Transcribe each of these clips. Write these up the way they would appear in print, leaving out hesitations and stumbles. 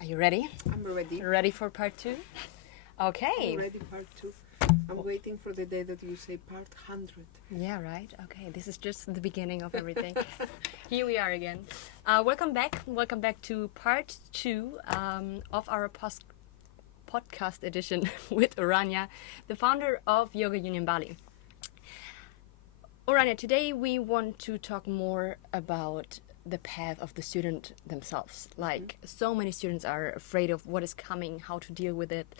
Are you ready? I'm ready. Ready for part 2? Okay. I'm ready, part 2. I'm waiting for the day that you say part 100. Yeah, right. Okay, this is just the beginning of everything. Here we are again. Welcome back. Welcome back to part 2 of our podcast edition with Ourania, the founder of YogaUnion Bali. Ourania, today we want to talk more about the path of the student themselves. Like, so many students are afraid of what is coming, how to deal with it,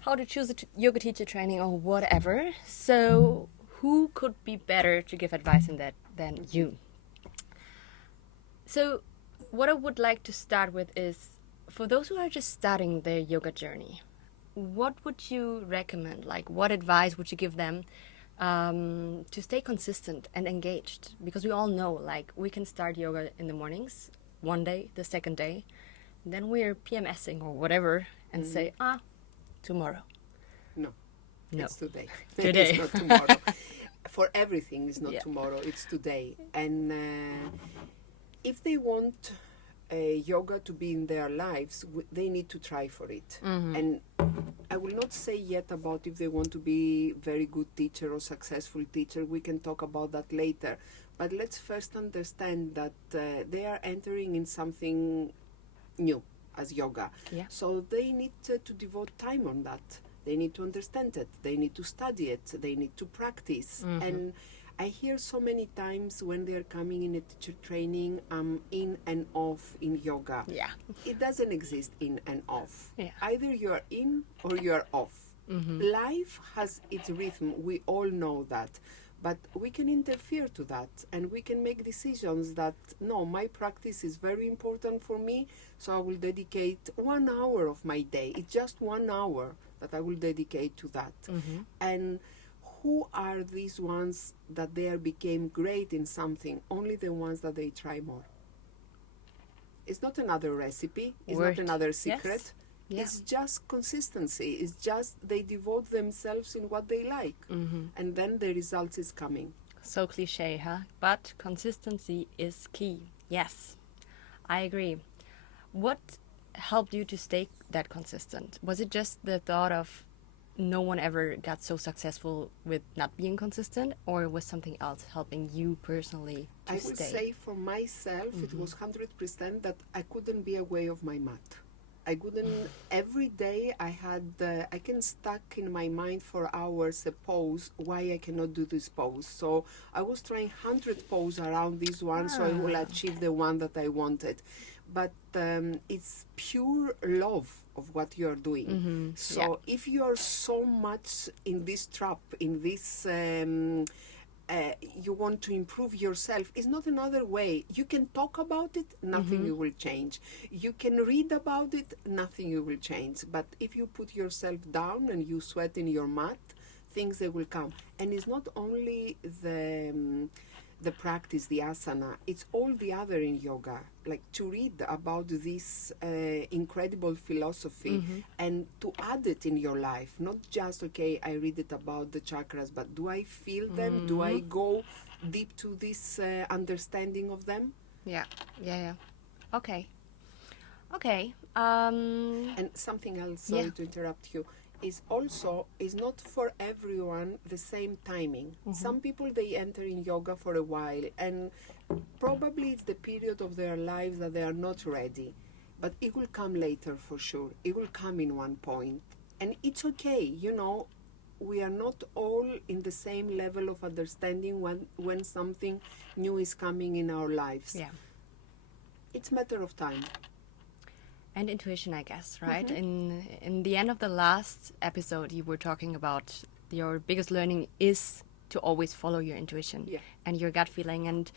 how to choose a yoga teacher training or whatever. So who could be better to give advice in that than you? So what I would like to start with is, for those who are just starting their yoga journey, what would you recommend? Like, what advice would you give them to stay consistent and engaged? Because we all know, like, we can start yoga in the mornings, one day, the second day, then we're PMSing or whatever and say, tomorrow. No. No. It's today. Today. It's not tomorrow. For everything, it's not Yeah. tomorrow. It's today. And if they want yoga to be in their lives, they need to try for it. And I will not say yet about if they want to be very good teacher or successful teacher. We can talk about that later. But let's first understand that they are entering in something new as yoga. Yeah. So they need to devote time on that. They need to understand it. They need to study it. They need to practice. And I hear so many times when they're coming in a teacher training, I'm in and off in yoga. Yeah. It doesn't exist in and off. Yeah. Either you are in or you are off. Life has its rhythm. We all know that. But we can interfere to that, and we can make decisions that, no, my practice is very important for me, so I will dedicate 1 hour of my day. It's just 1 hour that I will dedicate to that. And who are these ones that they became great in something? Only the ones that they try more. It's not another recipe. It's Word. not another secret. Yes. Yeah. It's just consistency. It's just they devote themselves in what they like. And then the results is coming. So cliche, huh? But consistency is key. Yes, I agree. What helped you to stay that consistent? Was it just the thought of no one ever got so successful with not being consistent, or was something else helping you personally to I stay? would say for myself, it was 100% that I couldn't be away of my mat. I couldn't, every day I had, I can stuck in my mind for hours a pose, why I cannot do this pose. So I was trying 100 poses around this one, so I will achieve the one that I wanted. But it's pure love of what you are doing. So if you are so much in this trap, in this... you want to improve yourself, it's not another way. You can talk about it, nothing you will change. You can read about it, nothing you will change. But if you put yourself down and you sweat in your mat, things they will come. And it's not only the practice, the asana, it's all the other in yoga. Like to read about this incredible philosophy and to add it in your life. Not just, okay, I read it about the chakras, but do I feel them? Do I go deep to this understanding of them? Yeah. Okay. And something else, sorry to interrupt you, is not for everyone the same timing. Some people, they enter in yoga for a while, and probably it's the period of their lives that they are not ready. But it will come later for sure. It will come in one point. And it's okay, you know, we are not all in the same level of understanding when something new is coming in our lives. Yeah. It's a matter of time. And intuition, I guess, right? In the end of the last episode, you were talking about your biggest learning is to always follow your intuition and your gut feeling. And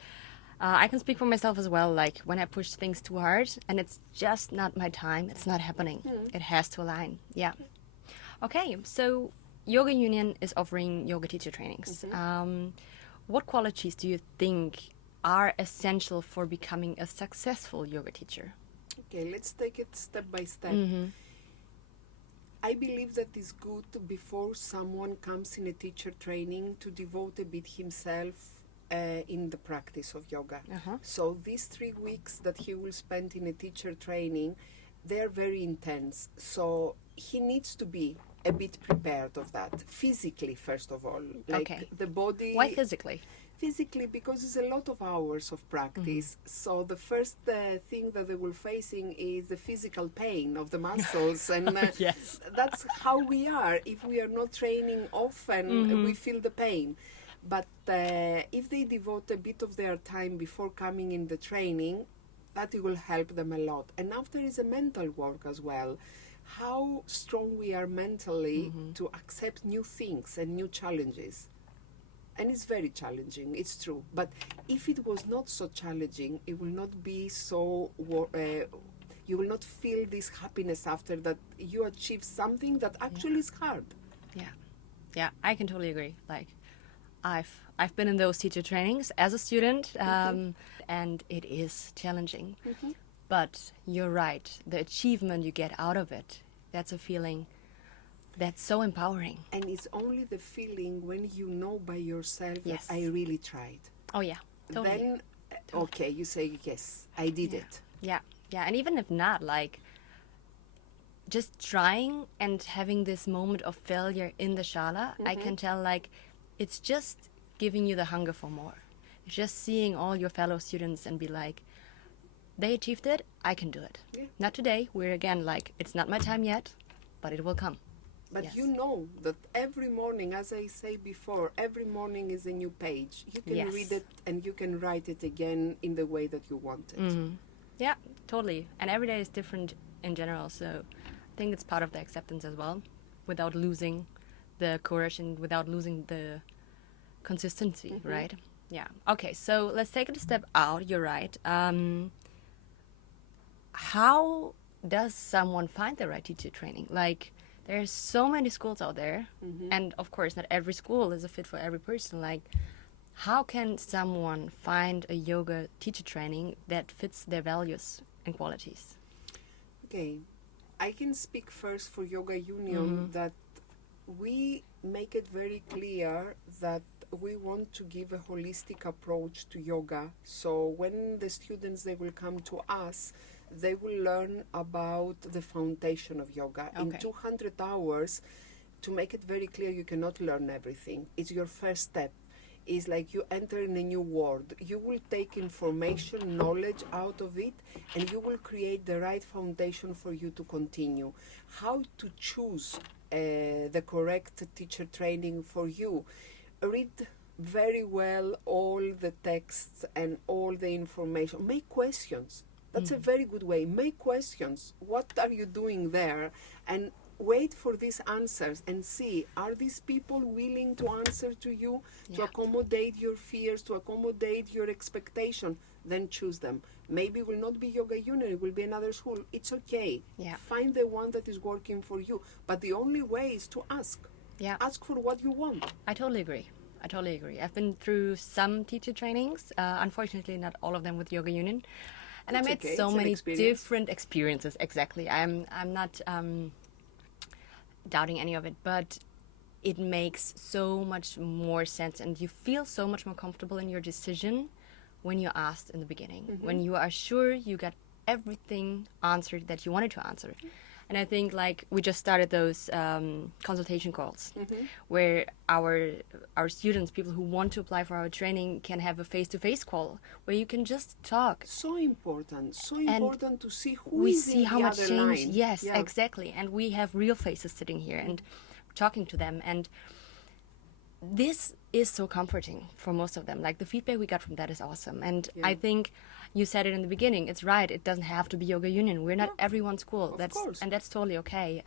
I can speak for myself as well. Like, when I push things too hard and it's just not my time, it's not happening. It has to align. Yeah. Okay, so YogaUnion is offering yoga teacher trainings. What qualities do you think are essential for becoming a successful yoga teacher? Okay, let's take it step by step. I believe that it's good before someone comes in a teacher training to devote a bit himself in the practice of yoga. So these 3 weeks that he will spend in a teacher training, they're very intense. So he needs to be a bit prepared of that physically, first of all. Like the body. Why physically? Physically, because it's a lot of hours of practice. So the first thing that they will facing is the physical pain of the muscles, and Yes. that's how we are. If we are not training often, we feel the pain. But if they devote a bit of their time before coming in the training, that it will help them a lot. And after is a mental work as well. How strong we are mentally to accept new things and new challenges. And it's very challenging, it's true. But if it was not so challenging, it will not be so, you will not feel this happiness after that you achieve something that actually is hard. Yeah, I can totally agree. Like, I've been in those teacher trainings as a student, and it is challenging. But you're right, the achievement you get out of it, that's a feeling that's so empowering. And it's only the feeling when you know by yourself Yes. that I really tried. Oh yeah, totally. Then, okay, you say, yes, I did it. Yeah, and even if not, like, just trying and having this moment of failure in the Shala, I can tell, like, it's just giving you the hunger for more. Just seeing all your fellow students and be like, they achieved it, I can do it. Yeah. Not today, we're again like, it's not my time yet, but it will come. But Yes. you know that every morning, as I say before, every morning is a new page. You can Yes. read it and you can write it again in the way that you want it. Yeah, totally. And every day is different in general, so I think it's part of the acceptance as well, without losing the coercion, without losing the consistency, right? Yeah. Okay, so let's take it a step out. You're right. How does someone find the right teacher training? Like, there's so many schools out there, and of course, not every school is a fit for every person. Like, how can someone find a yoga teacher training that fits their values and qualities? Okay, I can speak first for Yoga Union that we make it very clear that we want to give a holistic approach to yoga. So when the students, they will come to us, they will learn about the foundation of yoga. In Okay. 200 hours, to make it very clear, you cannot learn everything. It's your first step. It's like you enter in a new world. You will take information, knowledge out of it, and you will create the right foundation for you to continue. How to choose the correct teacher training for you? Read very well all the texts and all the information. Make questions. That's a very good way. Make questions. What are you doing there? And wait for these answers and see, are these people willing to answer to you, to accommodate your fears, to accommodate your expectation? Then choose them. Maybe it will not be Yoga Union, it will be another school. It's okay. Yeah. Find the one that is working for you. But the only way is to ask. Yeah. Ask for what you want. I totally agree. I've been through some teacher trainings, unfortunately not all of them with Yoga Union. And That's I made okay. so It's an many experience. different experiences, exactly. I'm not doubting any of it, but it makes so much more sense and you feel so much more comfortable in your decision when you asked in the beginning, when you are sure you got everything answered that you wanted to answer. And I think like we just started those consultation calls where our students, people who want to apply for our training, can have a face-to-face call where you can just talk. So important to see who We is see in how the much other change. line. Yes, Yeah. exactly. And we have real faces sitting here and talking to them. And this is so comforting for most of them. Like the feedback we got from that is awesome. And I think you said it in the beginning. It's right. It doesn't have to be Yoga Union. We're not everyone's school. Of course. And that's totally okay.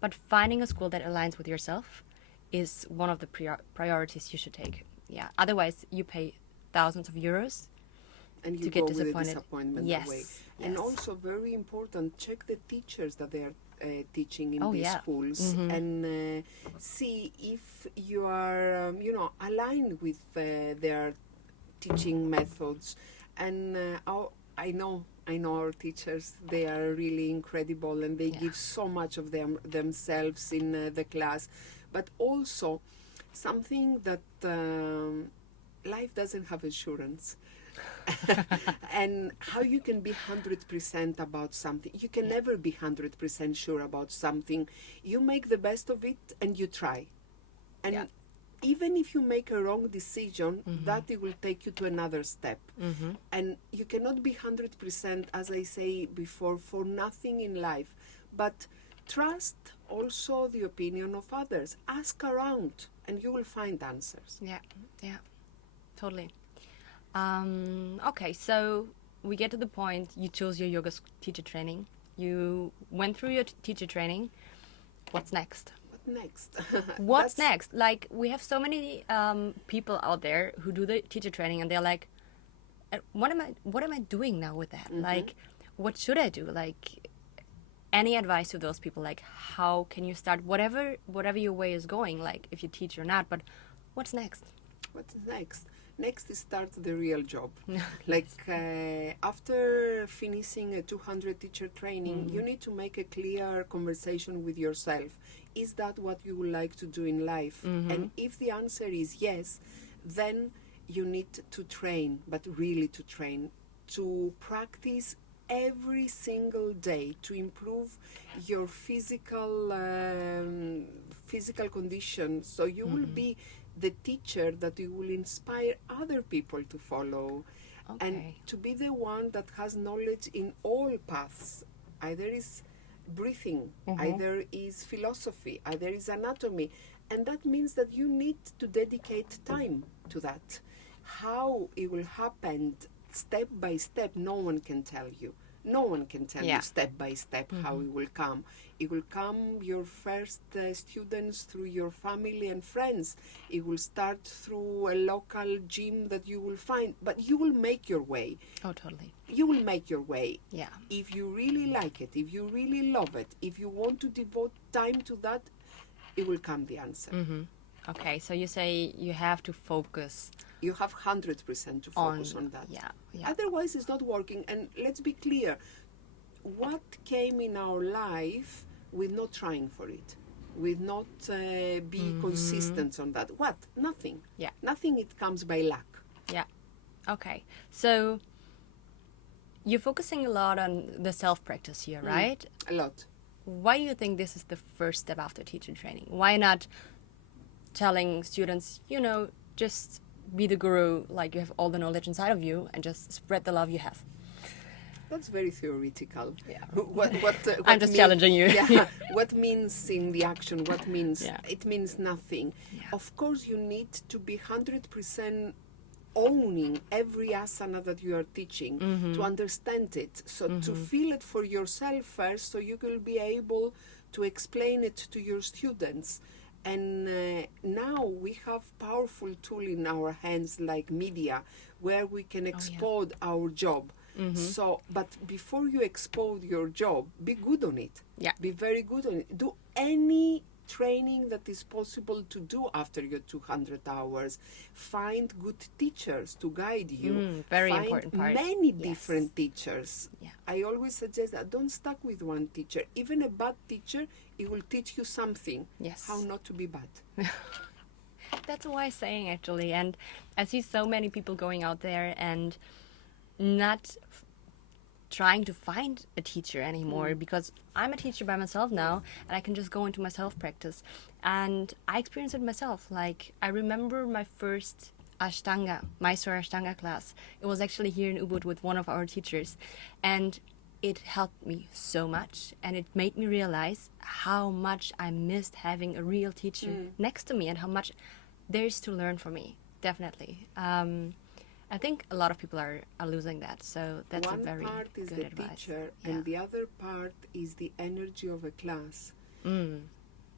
But finding a school that aligns with yourself is one of the priorities you should take. Yeah. Otherwise, you pay thousands of euros. And you to get go with a disappointed. disappointment Yes, away. And yes. also very important, check the teachers that they are teaching in Oh, these yeah. schools and see if you are, aligned with their teaching methods. And I know our teachers, they are really incredible and they give so much of themselves in the class. But also something that life doesn't have assurance. and how you can be 100% about something. You can never be 100% sure about something. You make the best of it and you try. And even if you make a wrong decision, that it will take you to another step. And you cannot be 100%, as I say before, for nothing in life. But trust also the opinion of others. Ask around and you will find answers. Yeah, totally. Okay, so we get to the point, you chose your yoga teacher training. You went through your teacher training. What's next? Next. What's next? Like, we have so many people out there who do the teacher training and they're like, what am I doing now with that? Like, what should I do? Like, any advice to those people? Like, how can you start whatever your way is going, like if you teach or not, but what's next? What's next? Next is start the real job. Like after finishing a 200 teacher training, you need to make a clear conversation with yourself. Is that what you would like to do in life? And if the answer is yes, then you need to train, but really to train, to practice every single day to improve your physical condition. So you will be the teacher that you will inspire other people to follow, and to be the one that has knowledge in all paths. Either is breathing, either is philosophy, either is anatomy, and that means that you need to dedicate time to that. How it will happen step by step, no one can tell you. No one can tell you step by step how it will come. It will come your first students through your family and friends. It will start through a local gym that you will find, but you will make your way. Oh, totally. You will make your way. Yeah. If you really like it, if you really love it, if you want to devote time to that, it will come the answer. Okay, so you say you have to focus. You have 100% to focus on that. Yeah. Otherwise, it's not working. And let's be clear, what came in our life with not trying for it, with not be consistent on that? What? Nothing. Yeah. Nothing. It comes by luck. Yeah. Okay. So you're focusing a lot on the self-practice here, right? A lot. Why do you think this is the first step after teacher training? Why not telling students, just be the guru, like you have all the knowledge inside of you and just spread the love you have? That's very theoretical. Yeah. What I'm just challenging you. Yeah. What means in the action? What means? Yeah. It means nothing. Yeah. Of course, you need to be 100% owning every asana that you are teaching to understand it. So to feel it for yourself first, so you will be able to explain it to your students. And now we have powerful tool in our hands like media, where we can expose our job. So, but before you expose your job, be good on it. Yeah. Be very good on it. Do any training that is possible to do after your 200 hours. Find good teachers to guide you. Very Find important part. many different teachers. Yeah. I always suggest that don't stuck with one teacher. Even a bad teacher, it will teach you something. Yes. How not to be bad. That's a wise saying, actually. And I see so many people going out there and not trying to find a teacher anymore, because I'm a teacher by myself now and I can just go into my self-practice. And I experienced it myself. Like, I remember my first Ashtanga, Mysore Ashtanga class. It was actually here in Ubud with one of our teachers. And it helped me so much, and it made me realize how much I missed having a real teacher next to me and how much there's to learn from me, definitely. I think a lot of people are losing that, so that's a very good advice. One part is the teacher, and the other part is the energy of a class.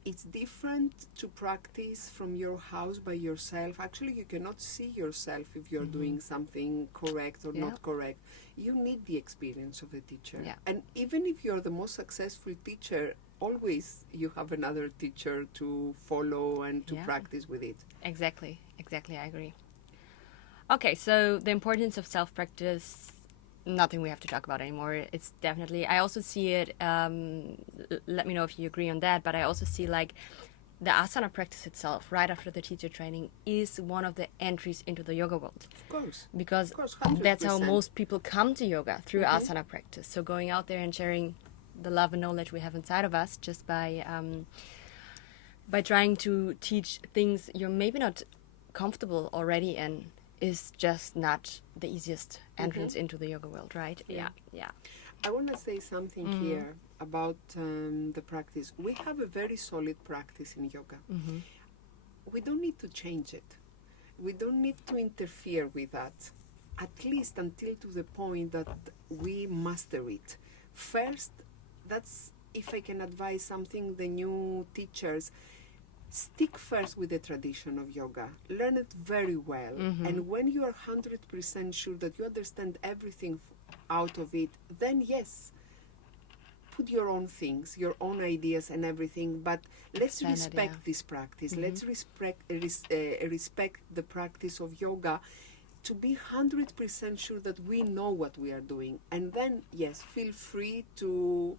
It's different to practice from your house by yourself. Actually, you cannot see yourself if you're doing something correct or not correct. You need the experience of a teacher. Yeah. And even if you're the most successful teacher, always you have another teacher to follow and to practice with it. Exactly, I agree. Okay, so the importance of self-practice, nothing we have to talk about anymore. It's definitely, I also see it, let me know if you agree on that, but I also see like the asana practice itself, right after the teacher training, is one of the entries into the yoga world. Of course. Because Of course, that's how 100%. most people come to yoga, through asana practice. So going out there and sharing the love and knowledge we have inside of us just by trying to teach things you're maybe not comfortable already in is just not the easiest entrance into the yoga world, right? Yeah. Yeah. I want to say something here about the practice. We have a very solid practice in yoga. We don't need to change it. We don't need to interfere with that, at least until to the point that we master it. First, that's, if I can advise something, the new teachers, stick first with the tradition of yoga. Learn it very well. And when you are 100% sure that you understand everything out of it, then yes, put your own things, your own ideas and everything, but let's respect this practice. Let's respect the practice of yoga, to be 100% sure that we know what we are doing. And then, yes, feel free to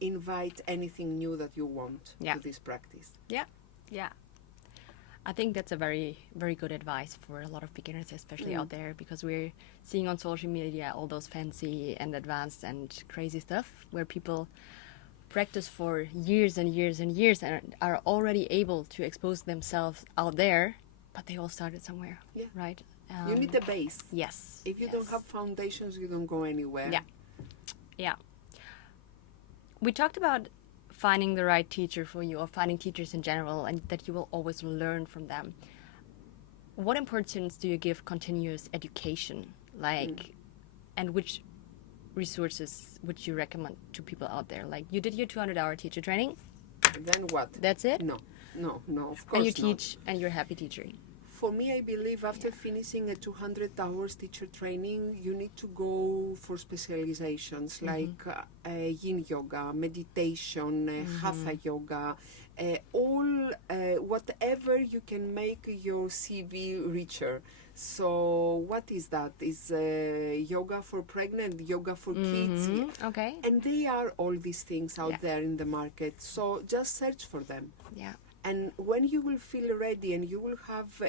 invite anything new that you want to this practice. Yeah. I think that's a very, very good advice for a lot of beginners, especially out there, because we're seeing on social media all those fancy and advanced and crazy stuff where people practice for years and years and years and are already able to expose themselves out there, but they all started somewhere, right? You need a base. Yes. If you don't have foundations, you don't go anywhere. Yeah. We talked about finding the right teacher for you, or finding teachers in general, and that you will always learn from them. What importance do you give continuous education? And which resources would you recommend to people out there? Like, you did your 200-hour teacher training. Then what? That's it? No, of course And you not. teach, and you're a happy teacher. For me, I believe after finishing a 200 hours teacher training, you need to go for specializations like yin yoga, meditation, hatha yoga, whatever you can make your CV richer. So what is that? Is yoga for pregnant, yoga for kids. Okay. And they are all these things out there in the market. So just search for them. Yeah. And when you will feel ready and you will have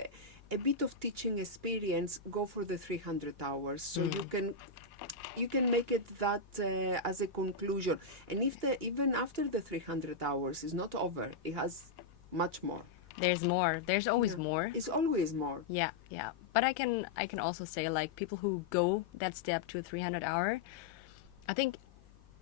a bit of teaching experience, go for the 300 hours. So you can make it that as a conclusion. And if even after the 300 hours is not over, it has much more. There's more. There's always more. It's always more. Yeah. But I can also say, like, people who go that step to a 300-hour, I think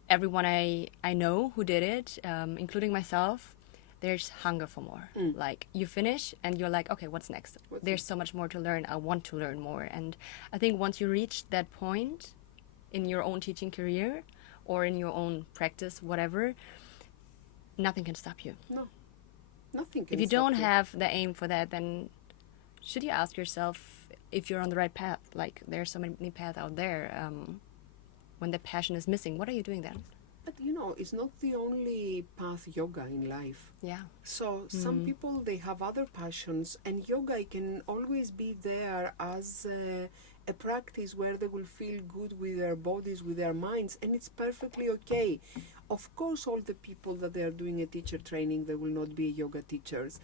everyone I know who did it, including myself, there's hunger for more. Like, you finish and you're like, okay, what's next? There's so much more to learn. I want to learn more. And I think once you reach that point in your own teaching career or in your own practice, whatever, nothing can stop you. No, nothing can If you stop don't have the aim for that, then should you ask yourself if you're on the right path? Like, there are so many paths out there. When the passion is missing, what are you doing then? But it's not the only path yoga in life. Yeah. So some people, they have other passions, and yoga can always be there as a practice where they will feel good with their bodies, with their minds, and it's perfectly okay. Of course, all the people that they are doing a teacher training, they will not be yoga teachers.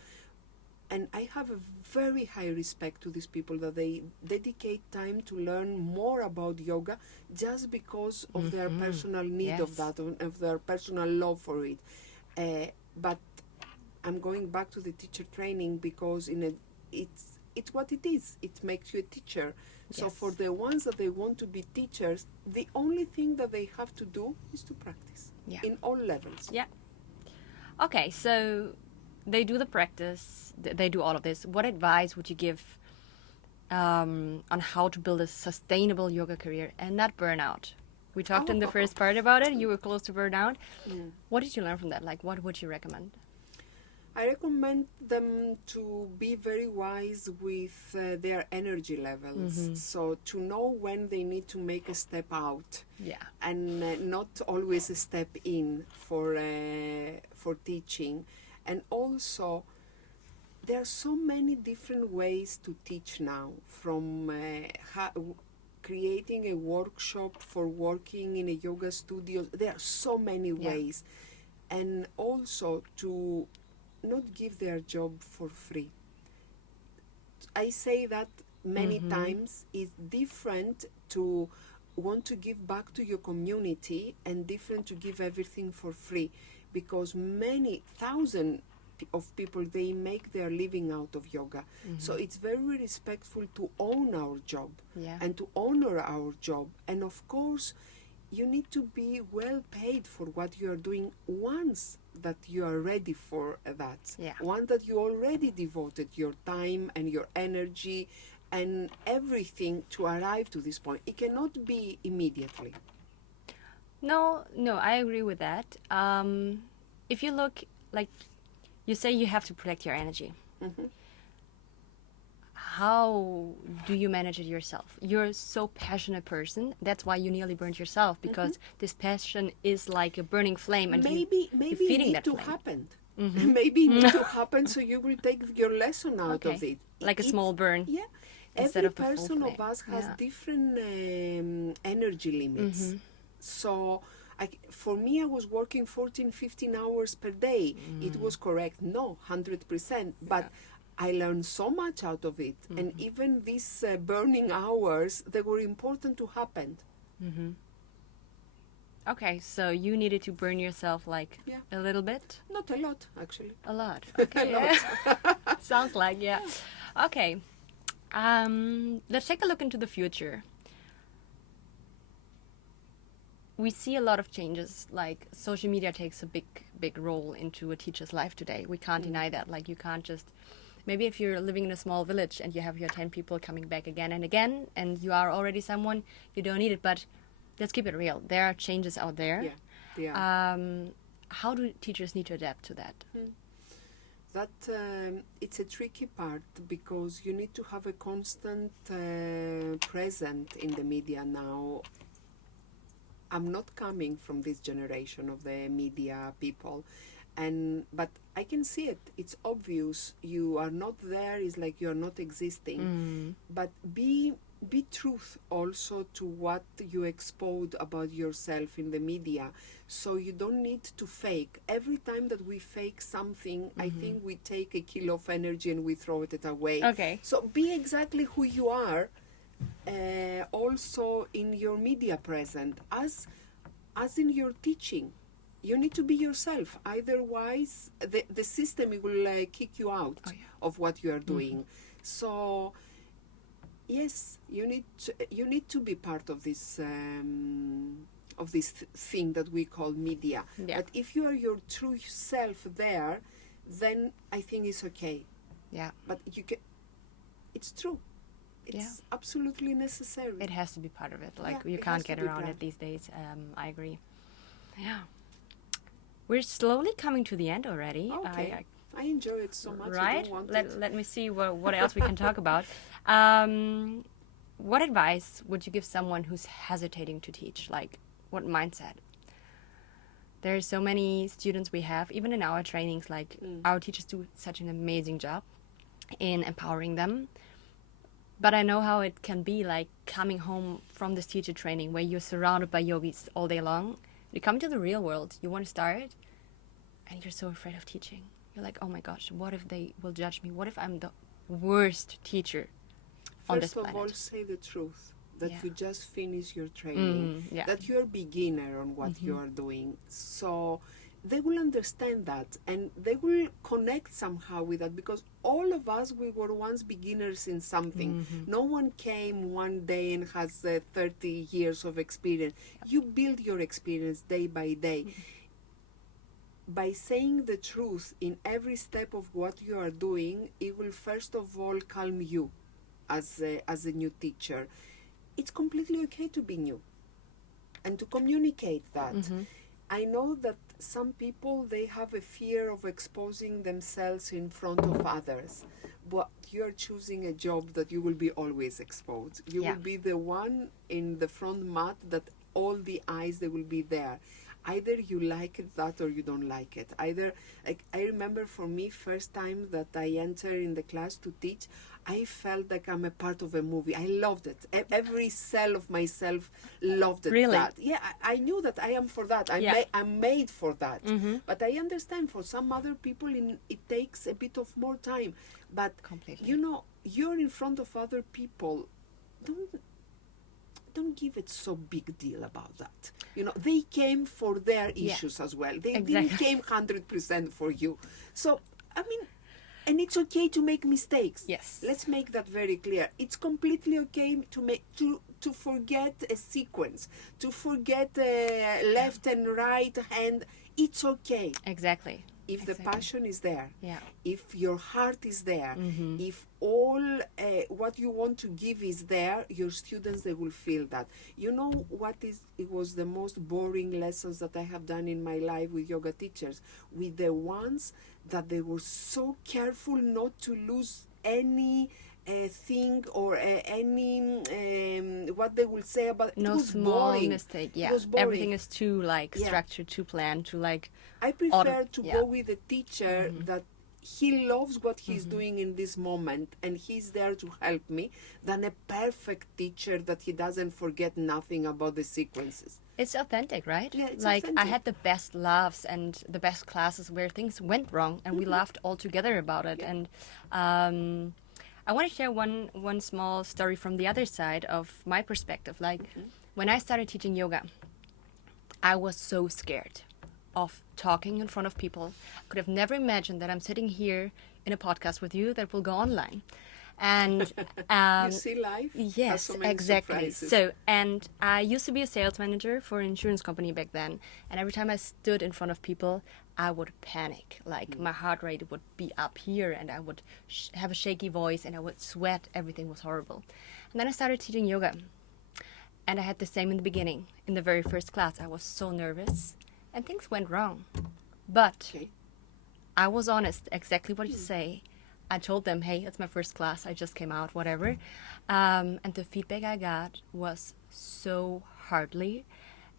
And I have a very high respect to these people that they dedicate time to learn more about yoga just because of their personal need of that, of their personal love for it. But I'm going back to the teacher training because it's what it is. It makes you a teacher. So for the ones that they want to be teachers, the only thing that they have to do is to practice in all levels. Yeah. Okay, so they do the practice, they do all of this. What advice would you give on how to build a sustainable yoga career and not burn out? We talked in the first part about it. You were close to burnout. What did you learn from that? Like, what would you recommend? I recommend them to be very wise with their energy levels. So to know when they need to make a step out, and not always a step in for teaching. And also, there are so many different ways to teach now, from creating a workshop for working in a yoga studio. There are so many ways. and also to not give their job for free. I say that many times. It's different to want to give back to your community and different to give everything for free, because many thousand of people, they make their living out of yoga. So it's very respectful to own our job and to honor our job. And of course, you need to be well paid for what you are doing once that you are ready for that. Once that you already devoted your time and your energy and everything to arrive to this point. It cannot be immediately. No, I agree with that. If you look, like you say, you have to protect your energy. How do you manage it yourself? You're so passionate person. That's why you nearly burned yourself, because this passion is like a burning flame, and maybe you're feeding it that need to flame. happen. Maybe it need to happen, so you will take your lesson out of it. Like a small burn. Yeah. Instead Every of the full person of flame. us has different energy limits. So for me, I was working 14, 15 hours per day. It was correct. No, 100%. But I learned so much out of it. And even these burning hours, they were important to happen. Okay, so you needed to burn yourself like a little bit? Not a lot, actually. A lot. Okay. Sounds like, Okay. Let's take a look into the future. We see a lot of changes, like social media takes a big role into a teacher's life today. We can't deny that. Like, you can't just, maybe if you're living in a small village and you have your 10 people coming back again and again, and you are already someone, you don't need it. But let's keep it real. There are changes out there. Yeah. How do teachers need to adapt to that? That it's a tricky part, because you need to have a constant present in the media now. I'm not coming from this generation of the media people, but I can see it. It's obvious. You are not there. It's like you are not existing. But be truth also to what you expose about yourself in the media, so you don't need to fake. Every time that we fake something, I think we take a kilo of energy and we throw it away. Okay. So be exactly who you are, also in your media present, as in your teaching. You need to be yourself. Otherwise, the system will kick you out of what you are doing. So yes, you need to be part of this thing that we call media. But if you are your true self there, then I think it's okay. But it's true. It's absolutely necessary. It has to be part of it. Like, you can't get around it these days. I agree. Yeah. We're slowly coming to the end already. Okay. I enjoy it so much. Right? I don't want it. Let me see what else we can talk about. What advice would you give someone who's hesitating to teach? Like, what mindset? There are so many students we have, even in our trainings, like our teachers do such an amazing job in empowering them. But I know how it can be, like coming home from this teacher training where you're surrounded by yogis all day long. You come to the real world, you want to start, and you're so afraid of teaching. You're like, oh my gosh, what if they will judge me? What if I'm the worst teacher on this planet? First of all, say the truth. That you just finished your training. That you're a beginner on what you are doing. So they will understand that, and they will connect somehow with that, because all of us, we were once beginners in something. No one came one day and has 30 years of experience. You build your experience day by day. By saying the truth in every step of what you are doing, it will first of all calm you as a new teacher. It's completely okay to be new and to communicate that. I know that some people, they have a fear of exposing themselves in front of others, but you're choosing a job that you will be always exposed. You will be the one in the front mat that all the eyes, they will be there. either you like it that or you don't like it. Either, like, I remember for me, first time that I entered in the class to teach, I felt like I'm a part of a movie. I loved it. Every cell of myself loved it. Really? That. Yeah, I knew that I am for that. I'm made for that. But I understand for some other people it takes a bit of more time. But, Completely. you know, you're in front of other people. Don't give it so big deal about that. You know, they came for their issues as well. They didn't came 100% for you. So, I mean, and it's okay to make mistakes. Yes. Let's make that very clear. It's completely okay to forget a sequence, to forget left and right hand. It's okay. Exactly. If the passion is there, Yeah. if your heart is there, if all what you want to give is there, your students, they will feel that. You know what it was the most boring lessons that I have done in my life with yoga teachers, with the ones that they were so careful not to lose any thing or any what they will say about it. No It was small boring. mistake. Yeah. It was boring. Everything is too structured, too planned, too I prefer to go with a teacher that he loves what he's doing in this moment and he's there to help me, than a perfect teacher that he doesn't forget nothing about the sequences. It's authentic, right? Yeah, it's like authentic. I had the best laughs and the best classes where things went wrong and we laughed all together about it. Yeah. And I want to share one small story from the other side of my perspective. Like when I started teaching yoga, I was so scared of talking in front of people. I could have never imagined that I'm sitting here in a podcast with you that will go online. And You see life has yes, so many exactly. surprises. So, and I used to be a sales manager for an insurance company back then. And every time I stood in front of people, I would panic. Like my heart rate would be up here and I would have a shaky voice and I would sweat. Everything was horrible. And then I started teaching yoga. And I had the same in the beginning. In the very first class, I was so nervous and things went wrong. But Okay. I was honest, exactly what you say. I told them, hey, it's my first class. I just came out, whatever. And the feedback I got was so heartily.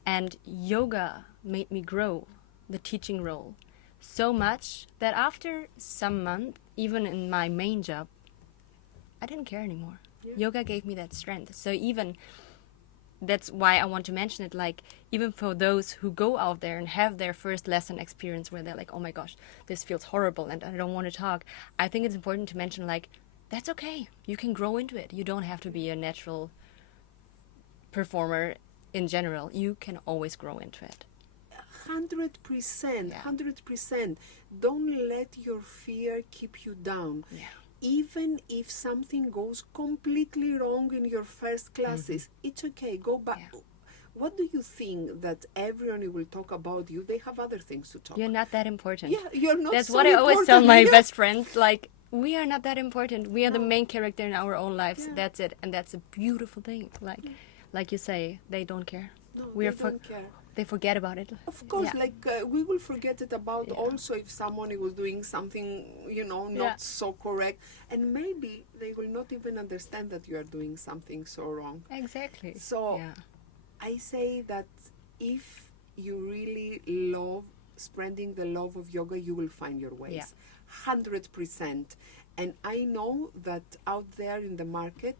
And yoga made me grow the teaching role so much that after some month, even in my main job, I didn't care anymore. Yeah. Yoga gave me that strength. So even that's why I want to mention it, like even for those who go out there and have their first lesson experience where they're like, oh my gosh, this feels horrible and I don't want to talk. I think it's important to mention, like, that's okay. You can grow into it. You don't have to be a natural performer in general. You can always grow into it. 100%, Yeah. 100%. Don't let your fear keep you down. Yeah. Even if something goes completely wrong in your first classes, it's okay. Go back. Yeah. What do you think that everyone will talk about you? They have other things to talk. You're not that important. Yeah, you're not. That's so what I always tell important. my Yeah. best friends. Like, we are not that important. We are the No. main character in our own lives. Yeah. That's it. And that's a beautiful thing. Like you say, they don't care. No, We they are don't care. They forget about it. Of course, Yeah. like we will forget it about Yeah. also if someone was doing something, not Yeah. so correct. And maybe they will not even understand that you are doing something so wrong. Exactly. So yeah. I say that if you really love spreading the love of yoga, you will find your ways. Yeah. 100%. And I know that out there in the market,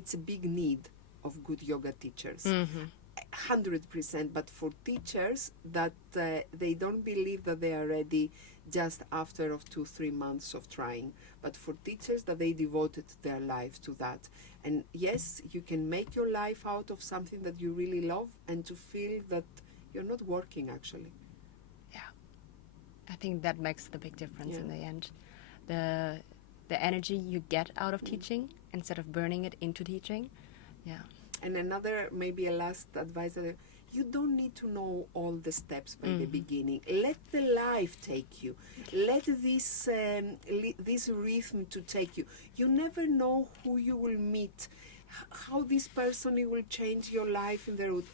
it's a big need of good yoga teachers. Mm-hmm. 100%. But for teachers that they don't believe that they are ready just after of 2-3 months of trying, but for teachers that they devoted their life to that. And yes, you can make your life out of something that you really love and to feel that you're not working actually. Yeah. I think that makes the big difference Yeah. in the end. The energy you get out of teaching instead of burning it into teaching. Yeah. And another, maybe a last advice, you don't need to know all the steps by the beginning. Let the life take you. Let this this rhythm to take you. You never know who you will meet, how this person will change your life in the route.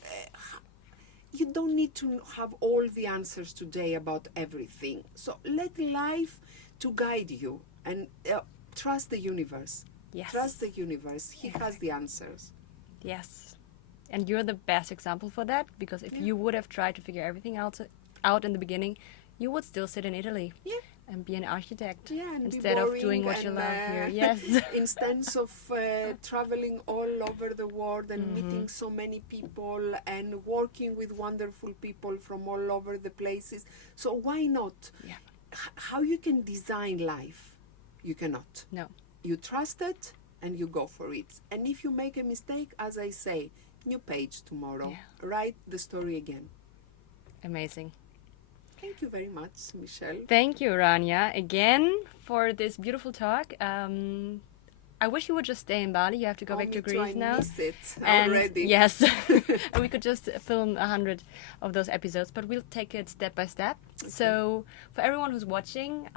You don't need to have all the answers today about everything. So let life to guide you and trust the universe. Yes. Trust the universe. He has the answers. Yes. And you're the best example for that, because if you would have tried to figure everything out in the beginning, you would still sit in Italy and be an architect and instead of doing what you love here. Yes. Instead of traveling all over the world and meeting so many people and working with wonderful people from all over the places. So why not? Yeah. How you can design life? You cannot. No. You trust it and you go for it. And if you make a mistake, as I say, new page tomorrow. Yeah. Write the story again. Amazing. Thank you very much, Michelle. Thank you, Ourania, again for this beautiful talk. I wish you would just stay in Bali. You have to go back to Greece now. I miss it And already. yes, and we could just film 100 of those episodes, but we'll take it step by step. Okay. So for everyone who's watching,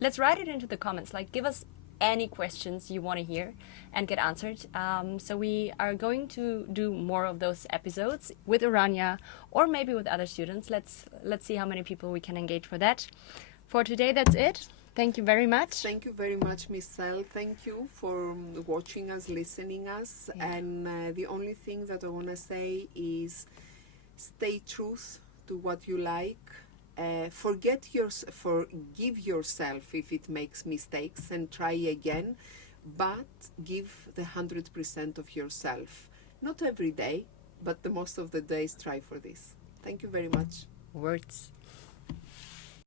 let's write it into the comments. Like, give us any questions you want to hear and get answered. So we are going to do more of those episodes with Ourania or maybe with other students. Let's see how many people we can engage for that. For today, that's it. Thank you very much. Thank you very much, Michelle. Thank you for watching us, listening us. Yeah. And the only thing that I want to say is stay true to what you like. Forgive yourself if it makes mistakes and try again, but give the 100% of yourself. Not every day, but the most of the days try for this. Thank you very much. Words.